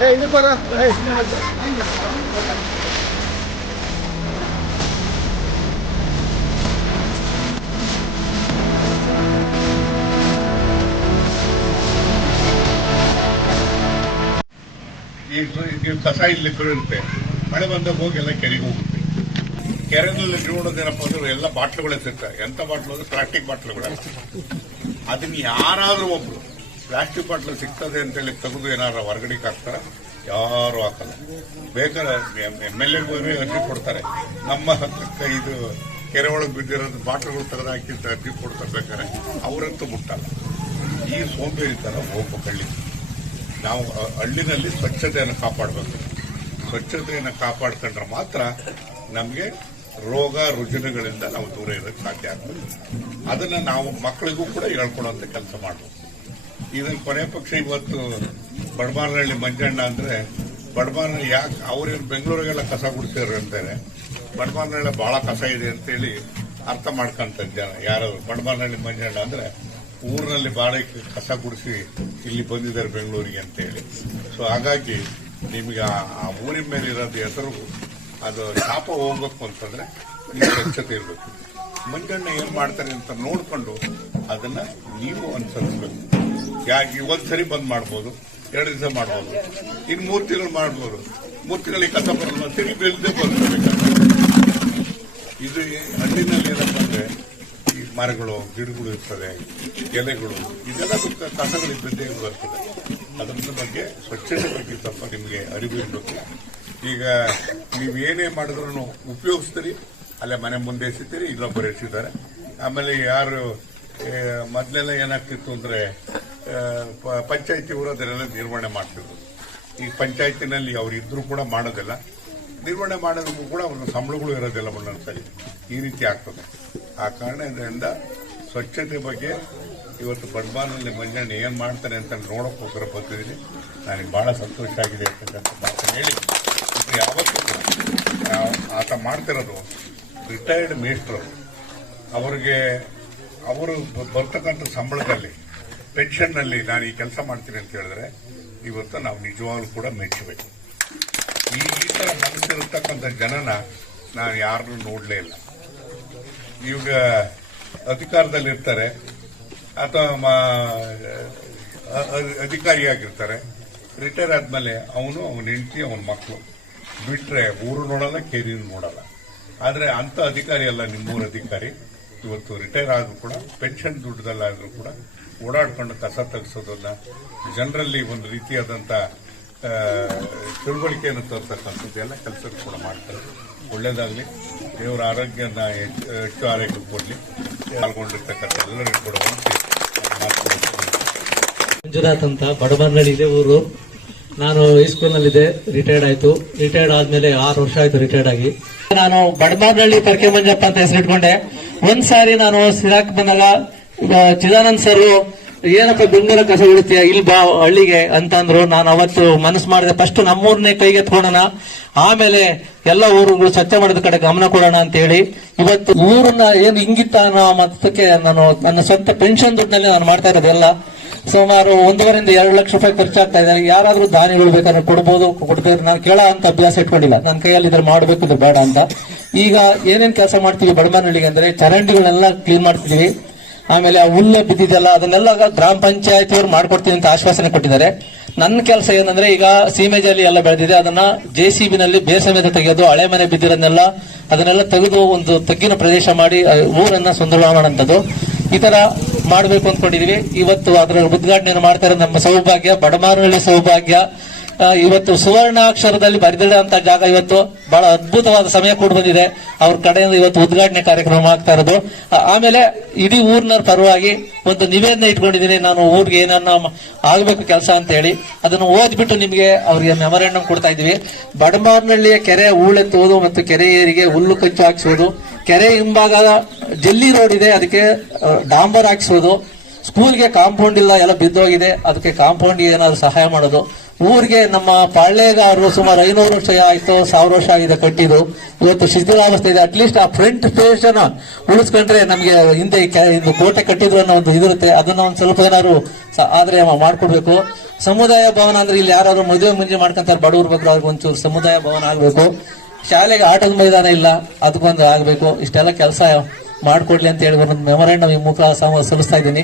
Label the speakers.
Speaker 1: ಏ ಇದು ಬರ
Speaker 2: Hey. ನೀವು ಕಸ ಇಲ್ಲಿ ಕೊಡುತ್ತೆ ಮಳೆ ಬಂದಾಗ ಹೋಗಿ ಎಲ್ಲ ಕೆರೆಗೆ ಹೋಗುತ್ತೆ. ಕೆರೆನಲ್ಲಿ ನೋಡೋದೇನಪ್ಪ ಅಂದ್ರೆ ಎಲ್ಲ ಬಾಟ್ಲುಗಳೇ ಸಿಗ್ತವೆ ಎಂತ ಬಾಟ್ಲು ಅಂದ್ರೆ ಪ್ಲಾಸ್ಟಿಕ್ ಬಾಟ್ಲುಗಳಲ್ಲ ಅದನ್ನ ಯಾರಾದ್ರೂ ಒಬ್ರು ಪ್ಲಾಸ್ಟಿಕ್ ಬಾಟ್ಲು ಸಿಗ್ತದೆ ಅಂತೇಳಿ ತೆಗೆದು ಏನಾರ ಹೊರಗಡೆಗೆ ಹಾಕ್ತಾರ, ಯಾರು ಹಾಕಲ್ಲ. ಬೇಕಾದ್ರೆ ಎಂ ಎಲ್ ಎಗೂ ಅರ್ಜಿ ಕೊಡ್ತಾರೆ. ನಮ್ಮ ಇದು ಕೆರೆ ಒಳಗೆ ಬಿದ್ದಿರೋದು ಬಾಟ್ಲುಗಳು ತೆಗೆದು ಹಾಕಿ ಅಂತ ಅರ್ಜಿ ಕೊಡ್ತಾರೆ ಬೇಕಾದ್ರೆ, ಅವರಂತೂ ಮುಟ್ಟಲ್ಲ. ಈ ಸೋಂಬೇರಿ ತರ ಹೋಗ್ಬೇಕು ಹಳ್ಳಿ. ನಾವು ಹಳ್ಳಿನಲ್ಲಿ ಸ್ವಚ್ಛತೆಯನ್ನು ಕಾಪಾಡಬೇಕು. ಸ್ವಚ್ಛತೆಯನ್ನು ಕಾಪಾಡ್ಕೊಂಡ್ರೆ ಮಾತ್ರ ನಮಗೆ ರೋಗ ರುಜಿನಗಳಿಂದ ನಾವು ದೂರ ಇರೋಕ್ಕೆ ಸಾಧ್ಯ ಆಗ್ತದೆ. ಅದನ್ನ ನಾವು ಮಕ್ಕಳಿಗೂ ಕೂಡ ಹೇಳ್ಕೊಡುವಂತ ಕೆಲಸ ಮಾಡಬೇಕು ಇದನ್ನ ಕೊನೆ ಪಕ್ಷ ಇವತ್ತು ಬಡಬಾರನಹಳ್ಳಿ ಮಂಜಣ್ಣ ಅಂದ್ರೆ ಬಡಬಾರ ಯಾಕೆ ಅವ್ರೇನು ಬೆಂಗಳೂರಿಗೆಲ್ಲ ಕಸ ಗುಡಿಸಿದ್ರು ಅಂತಾರೆ ಬಡಬಾರನಹಳ್ಳಿ ಬಹಳ ಕಸ ಇದೆ ಅಂತೇಳಿ ಅರ್ಥ ಮಾಡ್ಕೊಂತ ಜನ. ಯಾರು? ಬಡಬಾರನಹಳ್ಳಿ ಮಂಜಣ್ಣ ಅಂದ್ರೆ, ಊರಿನಲ್ಲಿ ಬಹಳ ಕಸ ಗುಡಿಸಿ ಇಲ್ಲಿ ಬಂದಿದ್ದಾರೆ ಬೆಂಗಳೂರಿಗೆ ಅಂತೇಳಿ. ಸೊ ಹಾಗಾಗಿ ನಿಮಗೆ ಆ ಆ ಊರಿನ ಮೇಲೆ ಇರೋದು ಹೆಸರು ಅದು ಶಾಪ ಹೋಗ್ಬೇಕು ಅಂತಂದ್ರೆ ನೀವು ಸ್ವಚ್ಛತೆ ಇರಬೇಕು. ಮಂಜಣ್ಣ ಏನ್ ಮಾಡ್ತಾರೆ ಅಂತ ನೋಡ್ಕೊಂಡು ಅದನ್ನ ನೀವು ಅನುಸರಿಸಬೇಕು. ಯಾಕೆ ಒಂದ್ಸರಿ ಬಂದ್ ಮಾಡ್ಬೋದು, ಎರಡು ದಿವಸ ಮಾಡ್ಬೋದು, ಇನ್ ಮೂರ್ ತಿಂಗಳು ಮಾಡ್ಬೋದು, ಮೂರ್ ತಿಂಗಳಿಗೆ ಕಸ ಬರಲ್ಲ, ತಿರುಗಿ ಬೆಳೆದೇ ಇದು ಹಳ್ಳಿನಲ್ಲಿ ಏನಪ್ಪ ಈ ಮರಗಳು, ಗಿಡಗಳು ಇರ್ತದೆ, ಎಲೆಗಳು, ಇದೆಲ್ಲ ಕಸಗಳು ಬಿದ್ದೇ ಬರ್ತದೆ ಅದರ ಬಗ್ಗೆ ಸ್ವಚ್ಛತೆ ಬಗ್ಗೆ ಸ್ವಲ್ಪ ನಿಮಗೆ ಅರಿವು ಇರಬೇಕು ಈಗ ನೀವು ಏನೇ ಮಾಡಿದ್ರು ಉಪಯೋಗಿಸ್ತೀರಿ. ಅಲ್ಲೇ ಮನೆ ಮುಂದೆ ಎಸಿತೀರಿ ಇಲ್ಲೊಬ್ಬರು ಎಸಿದ್ದಾರೆ. ಆಮೇಲೆ ಯಾರು ಮೊದಲೆಲ್ಲ ಏನಾಗ್ತಿತ್ತು ಅಂದ್ರೆ ಪಂಚಾಯತಿ ಊರು ಅದನ್ನೆಲ್ಲ ನಿರ್ವಹಣೆ ಮಾಡ್ತಿದ್ರು. ಈ ಪಂಚಾಯತಿನಲ್ಲಿ ಅವ್ರು ಇದ್ರು ಕೂಡ ಮಾಡೋದಿಲ್ಲ. ನಿರ್ವಹಣೆ ಮಾಡೋದಕ್ಕೂ ಕೂಡ ಅವ್ರ ಸಂಬಳಗಳು ಇರೋದಿಲ್ಲ ಒಂದೊಂದ್ಸರಿ. ಈ ರೀತಿ ಆಗ್ತದೆ. ಆ ಕಾರಣದಿಂದ ಸ್ವಚ್ಛತೆ ಬಗ್ಗೆ ಇವತ್ತು ಬಡ್ಬಾನಲ್ಲಿ ಮಂಜಣ್ಣ ಏನ್ ಮಾಡ್ತಾರೆ ಅಂತ ನೋಡಕ್ಕೋಸ್ಕರ ಬಂದಿದ್ದೀನಿ. ನನಗೆ ಬಹಳ ಸಂತೋಷ ಆಗಿದೆ ಅಂತಕ್ಕಂಥ ಮಾತನ್ನು ಹೇಳಿ. ಯಾವತ್ತೂ ಆತ ಮಾಡ್ತಿರೋದು ರಿಟೈರ್ಡ್ ಮೇಸ್ಟ್ರು ಅವರಿಗೆ, ಅವರು ಬರ್ತಕ್ಕಂಥ ಸಂಬಳದಲ್ಲಿ ಪೆನ್ಷನ್ನಲ್ಲಿ ನಾನು ಈ ಕೆಲಸ ಮಾಡ್ತೀನಿ ಅಂತ ಹೇಳಿದ್ರೆ, ಇವತ್ತು ನಾವು ನಿಜವಾಗ್ಲೂ ಕೂಡ ಮೆಚ್ಚಬೇಕು. ಈ ಥರ ಮನಸ್ಸಿರತಕ್ಕಂಥ ಜನನ ನಾನು ಯಾರನ್ನೂ ನೋಡಲೇ ಇಲ್ಲ. ಇವಾಗ ಅಧಿಕಾರದಲ್ಲಿರ್ತಾರೆ ಅಥವಾ ಅಧಿಕಾರಿಯಾಗಿರ್ತಾರೆ ರಿಟೈರ್ ಆದಮೇಲೆ ಅವನು, ಅವನ ಹೆಂಡತಿ, ಅವನ ಮಕ್ಕಳು ಬಿಟ್ರೆ ಊರು ನೋಡಲ್ಲ ಕೇರಿನೂ ನೋಡಲ್ಲ. ಆದ್ರೆ ಅಂತ ಅಧಿಕಾರಿ ಅಲ್ಲ ನಿಮ್ಮೂರ ಅಧಿಕಾರಿ. ಇವತ್ತು ರಿಟೈರ್ ಆದ್ರೂ ಕೂಡ ಪೆನ್ಷನ್ ದುಡ್ಡದಲ್ಲಾದ್ರೂ ಕೂಡ ಓಡಾಡ್ಕೊಂಡು ಕಸ ತೆಗೆಸೋದನ್ನ ಜನರಲ್ಲಿ ಒಂದು ರೀತಿಯಾದಂತ ಆ, ತಿಳುವಳಿಕೆಯನ್ನು ತೋರ್ತಕ್ಕಂಥದ್ದು ಎಲ್ಲ ಕೆಲಸ ಕೂಡ ಮಾಡ್ತಾರೆ. ಒಳ್ಳೇದಾಗಲಿ. ದೇವರ ಆರೋಗ್ಯನ ಹೆಚ್ಚು ಆರೋಗ್ಯ ಕೊಡಲಿ. ಪಾಲ್ಗೊಂಡಿರ್ತಕ್ಕಂಥ ಎಲ್ಲರಿಗೂ ಕೂಡ
Speaker 3: ಮಂಜುನಾಥ್ ಅಂತ ಬಡಬನ್ನಳ್ಳಿ ಇದೆ ಊರು. ನಾನು ಹೈಸ್ಕೂಲ್ನಲ್ಲಿದ್ದೆ ರಿಟೈರ್ಡ್ ಆಯ್ತು. ರಿಟೈರ್ಡ್ ಆದ್ಮೇಲೆ ಆರು ವರ್ಷ ಆಯ್ತು ರಿಟೈರ್ಡ್ ಆಗಿ. ನಾನು ಬಡಬನ್ನಳ್ಳಿ ಪರ್ಕೆ ಮಂಜಪ್ಪ ಅಂತ ಹೆಸರಿಟ್ಕೊಂಡೆ ಒಂದ್ ಸಾರಿ ನಾನು ಸಿರಾಕ್ ಬಂದಾಗ ಚಿದಾನಂದ್ ಸರ್ ಏನಪ್ಪ ಬೆಂಗಳೂರ ಕಸ ಬಿಡುತ್ತೀಯ ಇಲ್ಲಿ ಬಾ ಹಳ್ಳಿಗೆ ಅಂತಂದ್ರು. ನಾನು ಅವತ್ತು ಮನಸ್ಸು ಮಾಡಿದೆ, ಫಸ್ಟ್ ನಮ್ಮೂರನ್ನೇ ಕೈಗೆ ತಗೊಳ್ಳೋಣ ಆಮೇಲೆ ಎಲ್ಲ ಊರುಗಳು ಸ್ವಚ್ಛ ಮಾಡಿದ ಕಡೆ ಗಮನ ಕೊಡೋಣ ಅಂತ ಹೇಳಿ ಇವತ್ತು ಊರನ್ನ ಏನು ಹಿಂಗಿತ್ತ ಅನ್ನೋ ಮತ್ತಕ್ಕೆ ನಾನು ನನ್ನ ಸ್ವಂತ ಪೆನ್ಷನ್ ದುಡ್ಡಿನಲ್ಲಿ ನಾನು ಮಾಡ್ತಾ ಇರೋದೆಲ್ಲ ಸುಮಾರು ಒಂದೂವರೆಯಿಂದ ಎರಡು ಲಕ್ಷ ರೂಪಾಯಿ ಖರ್ಚಾಗ್ತಾ ಇದೆ. ಯಾರಾದರೂ ದಾನಿಗಳು ಬೇಕಾದ್ರೆ ಕೊಡ್ಬೋದು, ಕೊಡ್ತಾರೆ. ನಾನು ಕೇಳ ಅಂತ ಅಭ್ಯಾಸ ಇಟ್ಕೊಂಡಿಲ್ಲ. ನನ್ನ ಕೈಯಲ್ಲಿ ಇದ್ರೆ ಮಾಡಬೇಕು ಇದ್ರೆ ಬೇಡ ಅಂತ. ಈಗ ಏನೇನ್ ಕೆಲಸ ಮಾಡ್ತೀವಿ ಬಡಮನಹಳ್ಳಿಗೆ ಅಂದರೆ ಚರಂಡಿಗಳನ್ನೆಲ್ಲ ಕ್ಲೀನ್ ಮಾಡ್ತೀವಿ ಆಮೇಲೆ ಆ ಹುಲ್ಲು ಬಿದ್ದಿದೆಲ್ಲ ಅದನ್ನೆಲ್ಲ ಗ್ರಾಮ ಪಂಚಾಯತ್ ಅವ್ರು ಮಾಡ್ಕೊಡ್ತೀನಿ ಅಂತ ಆಶ್ವಾಸನೆ ಕೊಟ್ಟಿದ್ದಾರೆ. ನನ್ನ ಕೆಲಸ ಏನಂದ್ರೆ ಈಗ ಸೀಮೆಜಲ್ಲಿ ಎಲ್ಲ ಬೆಳೆದಿದೆ. ಅದನ್ನ ಜೆ ಸಿ ನಲ್ಲಿ ಸಮೇತ ತೆಗೆಯೋದು ಹಳೆ ಮನೆ ಬಿದ್ದಿರೋದನ್ನೆಲ್ಲ ಅದನ್ನೆಲ್ಲ ತೆಗೆದು ಒಂದು ತಗ್ಗಿನ ಪ್ರದೇಶ ಮಾಡಿ ಊರನ್ನ ಸುಂದರ ಮಾಡುವಂಥದ್ದು ಈ ತರ ಮಾಡ್ಬೇಕು ಅಂದ್ಕೊಂಡಿದೀವಿ ಇವತ್ತು ಅದರ ಉದ್ಘಾಟನೆ ಮಾಡ್ತಾ ನಮ್ಮ ಸೌಭಾಗ್ಯ, ಬಡಮಾರಿನಲ್ಲಿ ಸೌಭಾಗ್ಯ. ಇವತ್ತು ಸುವರ್ಣಾಕ್ಷರದಲ್ಲಿ ಬರೆದಿಡುವಂತ ಜಾಗ ಇವತ್ತು ಬಹಳ ಅದ್ಭುತವಾದ ಸಮಯ ಕೂಡ ಬಂದಿದೆ. ಅವ್ರ ಕಡೆಯಿಂದ ಇವತ್ತು ಉದ್ಘಾಟನೆ ಕಾರ್ಯಕ್ರಮ ಆಗ್ತಾ ಇರೋದು. ಆಮೇಲೆ ಇಡೀ ಊರಿನ ಪರವಾಗಿ ಒಂದು ನಿವೇದನೆ ಇಟ್ಕೊಂಡಿದ್ದೀನಿ. ನಾನು ಊರಿಗೆ ಏನನ್ನ ಆಗಬೇಕು ಕೆಲಸ ಅಂತ ಹೇಳಿ ಅದನ್ನು ಓದ್ಬಿಟ್ಟು ನಿಮಗೆ ಅವರಿಗೆ ಮೆಮೊರಾಂಡಮ್ ಕೊಡ್ತಾ ಇದೀವಿ ಬಡಮಾರ್ನಹಳ್ಳಿಯ ಕೆರೆ ಹೂಳೆತ್ತುವುದು ಮತ್ತು ಕೆರೆ ಏರಿಗೆ ಹುಲ್ಲು ಕಚ್ಚು ಹಾಕಿಸುವುದು. ಕೆರೆ ಹಿಂಭಾಗ ಜಲ್ಲಿ ರೋಡ್ ಇದೆ, ಅದಕ್ಕೆ ಡಾಂಬರ್ ಹಾಕಿಸೋದು. ಸ್ಕೂಲ್ಗೆ ಕಾಂಪೌಂಡ್ ಇಲ್ಲ, ಎಲ್ಲ ಬಿದ್ದೋಗಿದೆ. ಅದಕ್ಕೆ ಕಾಂಪೌಂಡ್ ಏನಾದ್ರು ಸಹಾಯ ಮಾಡೋದು. ಊರಿಗೆ ನಮ್ಮ ಪಾಳ್ಯಗಾರರು ಸುಮಾರು ಐನೂರು ವರ್ಷ ಆಯ್ತು, ಸಾವಿರ ವರ್ಷ ಆಗಿದೆ ಕಟ್ಟಿದ್ದು. ಇವತ್ತು ಶಿಥಿಲಾವಸ್ಥೆ ಇದೆ. ಅಟ್ಲೀಸ್ಟ್ ಆ ಫ್ರಂಟ್ ಪೇಜ್ ಅನ್ನ ಉಳಿಸ್ಕೊಂಡ್ರೆ ನಮಗೆ ಹಿಂದೆ ಇದು ಕೋಟೆ ಕಟ್ಟಿದ್ರು ಅನ್ನೋ ಒಂದು ಇದಿರುತ್ತೆ. ಅದನ್ನ ಒಂದು ಸ್ವಲ್ಪ ಏನಾದ್ರು ಆದ್ರೆ ಮಾಡ್ಕೊಡ್ಬೇಕು. ಸಮುದಾಯ ಭವನ ಅಂದ್ರೆ ಇಲ್ಲಿ ಯಾರು ಮದುವೆ ಮುಂಜೆ ಮಾಡ್ಕೊಂತಾರೆ, ಬಡವ್ರ ಬಗ್ಗೆ ಅವ್ರಿಗೆ ಒಂಚೂರು ಸಮುದಾಯ ಭವನ ಆಗ್ಬೇಕು. ಶಾಲೆಗೆ ಆಟದ ಮೈದಾನ ಇಲ್ಲ ಅದು ಬಂದ್ರೆ ಆಗಬೇಕು. ಇಷ್ಟೆಲ್ಲ ಕೆಲಸ ಮಾಡ್ಕೊಡ್ಲಿ ಅಂತ ಹೇಳಿ ಒಂದು ಮೆಮೊರಾಂಡಮ್ ಈ ಮುಖ ಸಲ್ಲಿಸ್ತಾ ಇದ್ದೀನಿ.